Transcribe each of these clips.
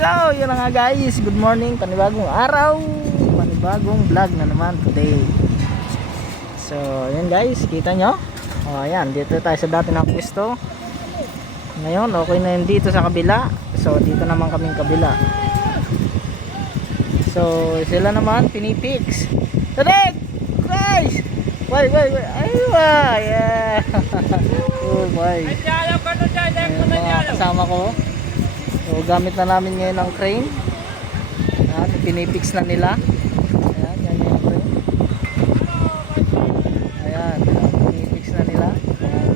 So, yun na nga guys. Good morning. Panibagong araw. Panibagong vlog na naman today. So, yun guys. Kita nyo? O, ayan. Dito tayo sa dati ng pwesto. Ngayon, okay na yun dito sa kabila. So, dito naman kaming kabila. So, sila naman pinipix. Direk! Guys! Why? Aywa! Yeah! Oh, boy. Ayan, mga kasama ko. So, gamit na namin ngayon ang crane. Ayan, pinipix na nila. Ayan, yan yung crane. Ayan, pinipix na nila. Ayan,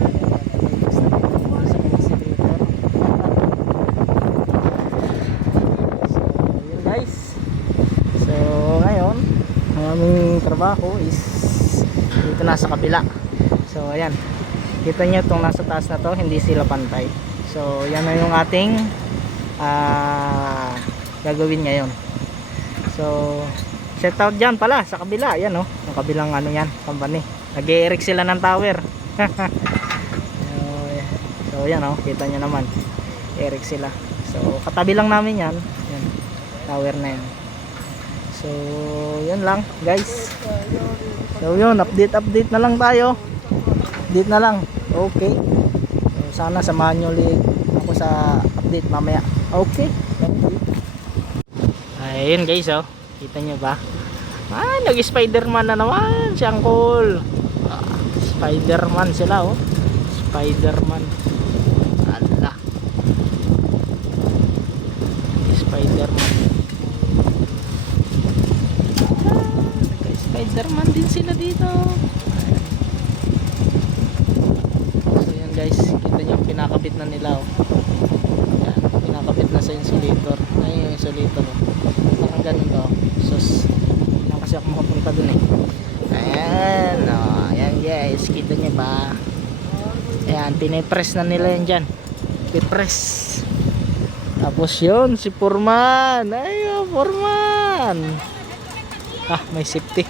pinipix na nila sa excavator. So, yun guys. So, ngayon, ang aming trabaho is dito na sa kabila. So, ayan. Kita nyo itong nasa taas na to, hindi sila pantay. So, yan na yung ating gagawin ngayon. So shout out dyan pala sa kabila, yan oh, yung kabilang ano yan, company, nag-e-erect sila ng tower. So yan oh, kita nyo naman, erect sila. So katabi lang namin yan, yan tower na yan. So yan lang guys. So yun, update na lang tayo, update na lang. Okay, so sana samahan nyo ulit ako sa update mamaya. Okay. Ayun guys oh. Kita nyo ba? Nag-Spiderman na naman si Uncle. Spiderman sila oh. Spiderman. Allah. Spiderman. Spiderman din sila dito. So yan guys, kita nyo pinakabit na nila oh. Nakabit na sa insulator. Ayun yung insulator oh. Parang ganun to. Sus, lang kasi ako makapunta dun eh. Ayan oh. Ayan guys, kita nyo ba? Ayan, pinipress na nila yan dyan. Pipress. Tapos yun, si Foreman. Ayun, Foreman. May safety.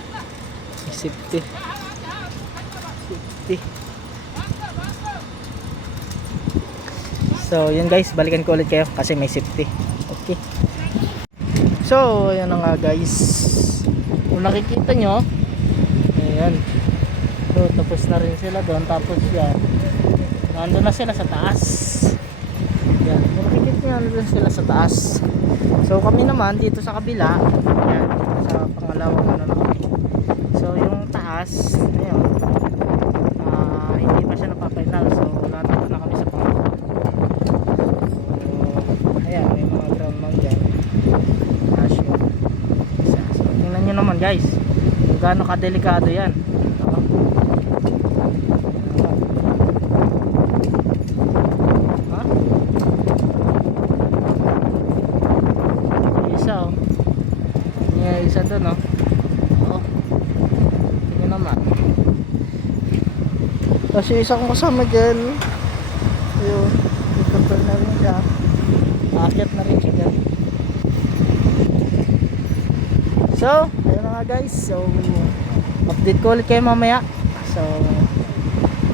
May safety. Safety. So yun guys, balikan ko ulit kayo kasi may safety. Okay. So ayan na nga guys, kung nakikita nyo, ayan, so tapos na rin sila doon. Tapos yan, nandun na sila sa taas. Yan, kung nakikita nyo, nandun sila sa taas. So kami naman dito sa kabila, ayan, sa pangalawang ano na kami. So yung taas, ayan, hindi pa siya napapainal. So nandun na kami sa pangalawa. Ayan, may mga ground mount dyan. So tingnan nyo naman guys kung gaano kadelikado yan. Isa oh, may isa dun oh. Tingnan naman. Kasi isa kong kasama dyan. Ayun, ito na rin siya. Aakyat na rin siya dyan. So, ayun na nga guys. So, update ko ulit kayo mamaya. So,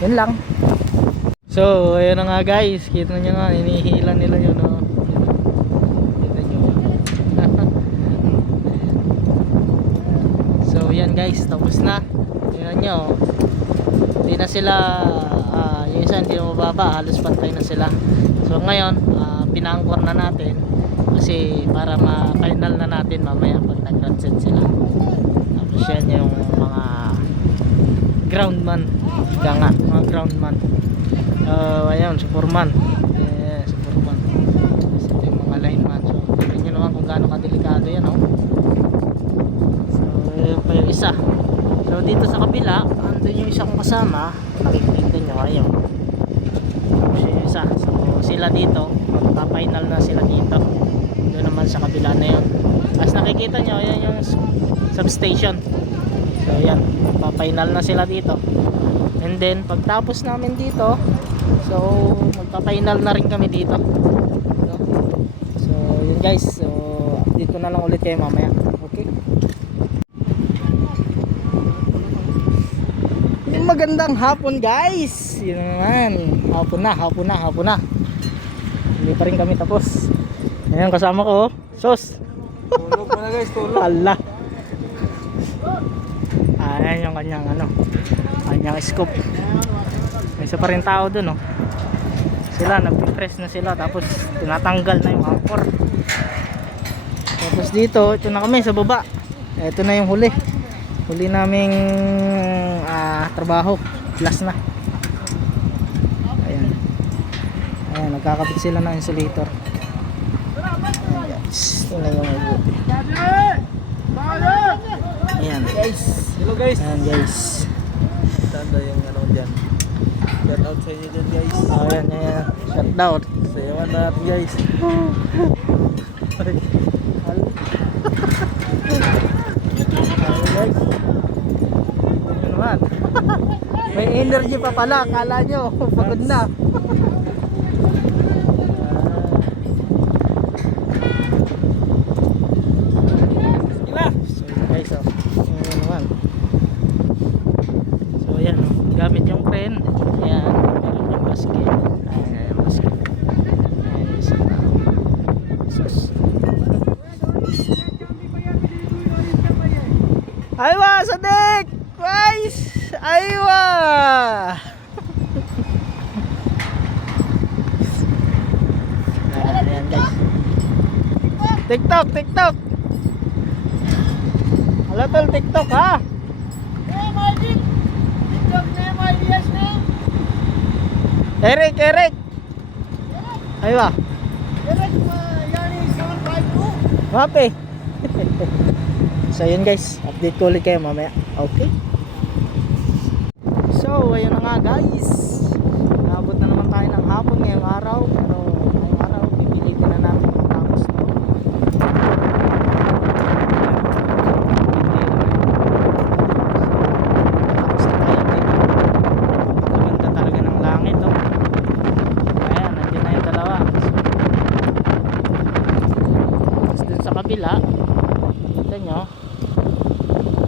yun lang. So, ayun na nga guys. Kita nyo nga, hinihila nila yun. No? Kita nyo. So, yan guys. Tapos na. Tingnan nyo. Hindi na sila, yung isa hindi na mababa. Halos pantay na sila. So, ngayon, pinaangkor na natin kasi para ma-final na natin mamaya pag nag-transit sila. Tapos yan yung mga groundman, mga groundman. Ayan, Superman. Yeah, Superman. Ito yung mga lineman. So tignan nyo naman kung gaano kadelikado yan oh. So yun pa yung isa. So dito sa kabila andun yung isa kong kasama, nakikita nyo, ayun. Tapos yung isa, so sila dito magpa-final na sila dito. Doon naman sa kabila na yun. As nakikita nyo, yan yung substation. So yan, magpa-final na sila dito. And then pagtapos namin dito, so magpa-final na rin kami dito. So yun guys, so update ko na lang ulit kayo mamaya. Okay. Yung magandang hapon guys. Yun naman, hapon na. Hindi pa rin kami tapos. Ayan, kasama ko, oh. Sos. Tulog mo na guys, tulog. Ala. Ayan yung kanyang ano, kanyang scoop. May isa pa rin tao dun, oh. Sila, nag-press na sila, tapos tinatanggal na yung anchor. Tapos dito, ito na kami sa baba. Ito na yung huli. Huli naming trabaho. Last na. Ayan. Ayan, nagkakabit sila ng insulator. Ayan guys, ito na yung huli. Ayan Guys, hello guys. Ayan guys. Tanda yung ano dyan. Shout out sa inyo dyan guys. Ayan, ayan. Shut down. Sayawan na natin guys. Guys. Ano naman? May energy pa pala, akala nyo pagod na. So guys, oh. Ano naman? So yan, gamit yung crane. Ayan, meron yung basket. Ayan yung basket. Ayan yung isang tao. Sus. Aywa, Sadik! Guys! Aywa! Ayan guys. TikTok, TikTok! Halo tol, TikTok ha? Eric, Eric! Aywa! Mapi! So yun guys, update ko ulit kayo mamaya. Okay. So ayun na nga guys, naabot na naman tayo ng hapon ngayong araw. Pero ngayong araw pipilitin na natin matapos to. Tapos na tayo dito. Napakaganda talaga ng langit, oh. Ayan, nandiyan na yung dalawa. Tapos dun sa kabila, kita nyo,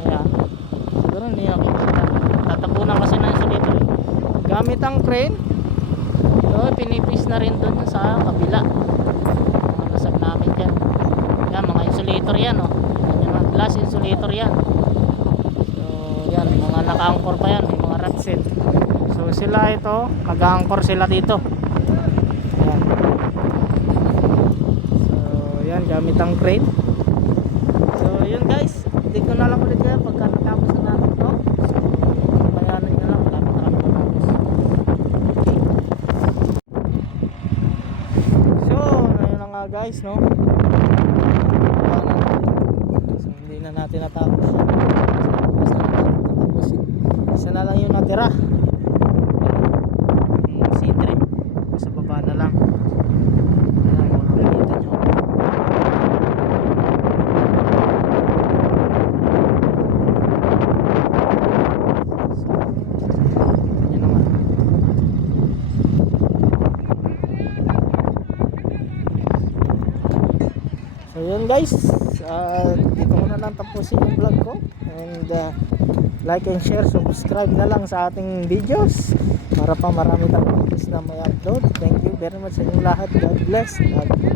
ayan, siguro hindi nakikita, tatapunan kasi na insulator gamit ang crane. So pinipis na rin dun sa kabila mga nasab namin dyan. Yan, mga insulator yan, oh. Yan yung mga glass insulator yan. So yan, mga naka-anchor pa yan, may mga rod set. So sila ito, nag-anchor sila dito. Yan. So yan, gamit ang crane. So yun guys, hindi ko na lang ulit kayo pagka natapos na natin to. So bayanan nyo lang, malapit na kami matapos. Okay. So ayun na nga guys, no. So hindi na natin natapos. Isa na lang yung natira. Yung C3 sa baba na lang. Ayan, kung nakikita nyo. So yun guys, dito ko na lang tapusin yung vlog ko. And like and share, subscribe na lang sa ating videos para pa marami tayong videos na may upload. Thank you very much sa inyong lahat. God bless. God bless.